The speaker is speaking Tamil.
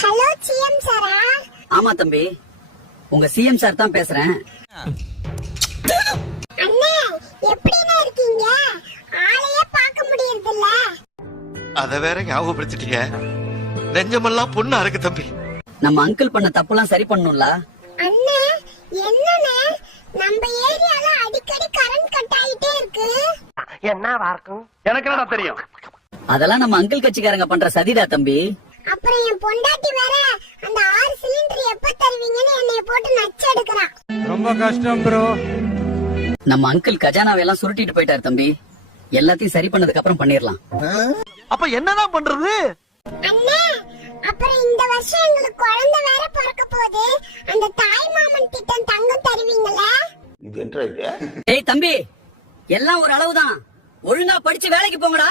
ஹலோ சிஎம் சாரா? ஆமா தம்பி, உங்க சிஎம் சார் தான் பேசுறேன். அண்ணே, எப்படிண்ணே இருக்கீங்க? ஆளையே பார்க்க முடியறது இல்ல. அத வேற ஞாபகப்படுத்திட்டீங்க. நெஞ்சமெல்லாம் பொண்ணா இருக்கு தம்பி. நம்ம அங்கிள் பண்ண தப்புலாம் சரி பண்ணணும்ல. அண்ணே, என்னண்ணே நம்ம ஏரியால அடிக்கடி கரண்ட் கட் ஆயிட்டே இருக்கு. என்னவா இருக்கும்? எனக்கு என்னடா தெரியும்? அதெல்லாம் நம்ம அங்கிள் கட்சிக்காரங்க பண்ற சதிடா தம்பி. அப்புறம் என் பொண்டாட்டி வேற அந்த 6 சிலிண்டர் எப்ப தருவீங்கன்னு என்னைய போட்டு நச்சு எடுக்கறான். ரொம்ப கஷ்டம் ப்ரோ. நம்ம அங்கிள் கஜானாவை எல்லாம் சுருட்டிட்டு போயிட்டாரு தம்பி. எல்லாத்தையும் சரி பண்ணதுக்கு அப்புறம் பண்ணிரலாம். அப்ப என்னதான் பண்றது? அண்ணே, அப்புறம் இந்த வருஷம் எங்களுக்கு குழந்தை வேற பிறக்க போகுது. அந்த தாய் மாமன் திட்டம் தங்கம் தருவீங்களா? ஏய் தம்பி, எல்லாம் ஒரு அளவுதான். ஒழுங்கா படிச்சு வேலைக்கு போங்கடா.